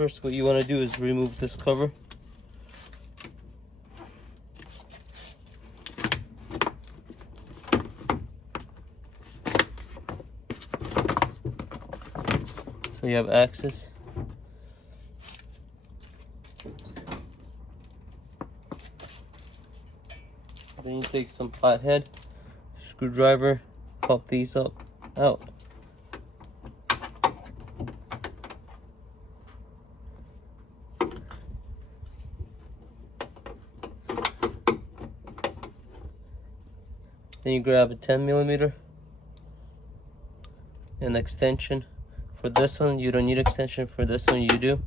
First, what you want to do is remove this cover. So you have access. Then you take some flathead screwdriver, pop these up, out. Then you grab a 10mm, an extension. For this one, you don't need extension. For this one, you do.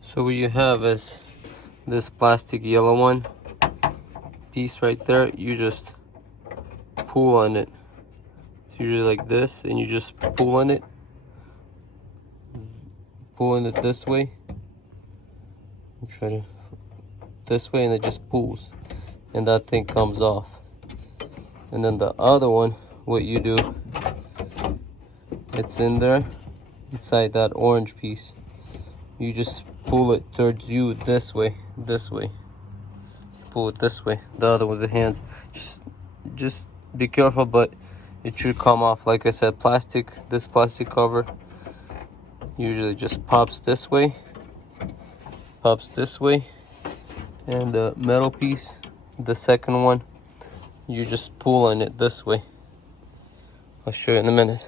So what you have is this plastic yellow one piece right there. You just pull on it. It's usually like this, and you just pull on it, pulling it this way. Try to this way, and it just pulls, and that thing comes off. And then the other one, what you do, it's in there inside that orange piece. You just pull it towards you this way, pull it this way, the other with the hands. Just be careful, but it should come off. Like I said, this plastic cover usually just pops this way, and the metal piece, the second one, you just pull on it this way. I'll show you in a minute.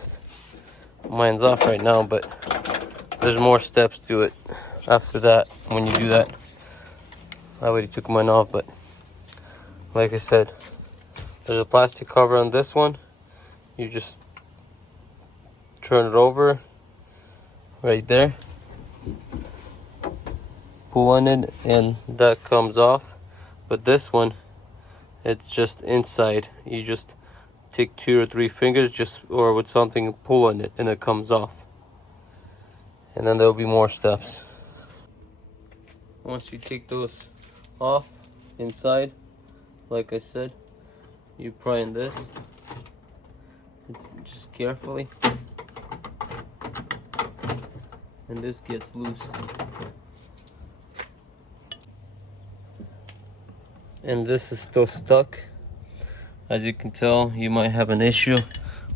Mine's off right now, but there's more steps to it after that when you do that. I already took mine off, but like I said, there's a plastic cover on this one. You just turn it over right there, pull on it, and that comes off. But this one, it's just inside. You just take 2 or 3 fingers, or with something, pull on it, and it comes off. And then there'll be more steps. Once you take those off inside, like I said, you prime this. It's just carefully, and this gets loose. And this is still stuck. As you can tell, you might have an issue.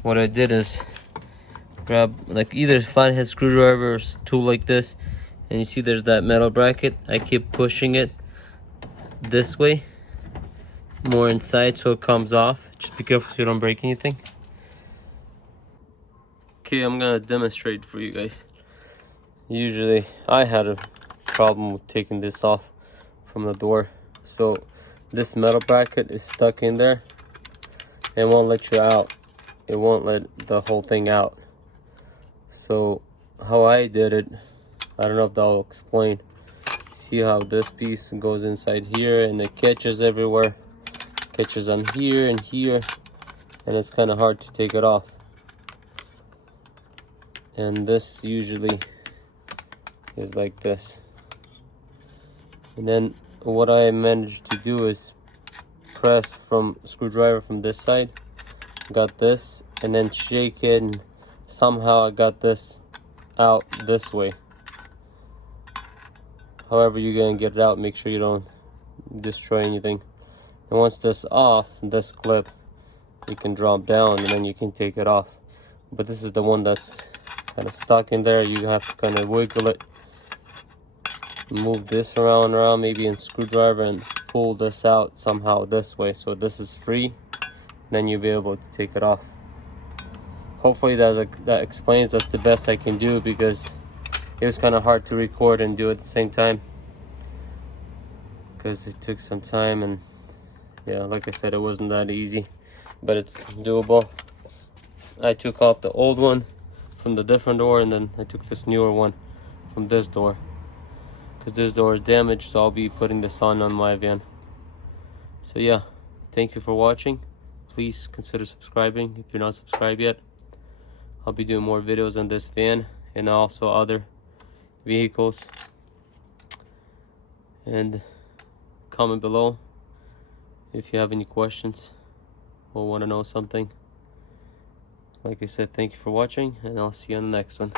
What I did is grab like either flathead screwdriver or tool like this, and you see there's that metal bracket. I keep pushing it this way, more inside, so it comes off. Just be careful so you don't break anything. Okay, I'm gonna demonstrate for you guys. Usually I had a problem with taking this off from the door. So this metal bracket is stuck in there. It won't let you out. It won't let the whole thing out. So how I did it, I don't know if that'll explain. See how this piece goes inside here, and it catches everywhere. Catches on here and here, and it's kind of hard to take it off. And this usually is like this. And then what I managed to do is press from screwdriver from this side, got this, and then shake it, and somehow I got this out this way. However you're gonna get it out, make sure you don't destroy anything. And once this off, this clip, you can drop down, and then you can take it off. But this is the one that's kind of stuck in there. You have to kind of wiggle it, move this around maybe in screwdriver, and pull this out somehow this way, so this is free. Then you'll be able to take it off. Hopefully that explains. That's the best I can do, because it was kind of hard to record and do at the same time, because it took some time, and yeah, like I said, it wasn't that easy, but it's doable. I took off the old one from the different door, and then I took this newer one from this door, because this door is damaged, so I'll be putting this on my van. So yeah, thank you for watching. Please consider subscribing if you're not subscribed yet. I'll be doing more videos on this van and also other vehicles. And comment below if you have any questions or want to know something. Like I said, thank you for watching, and I'll see you on the next one.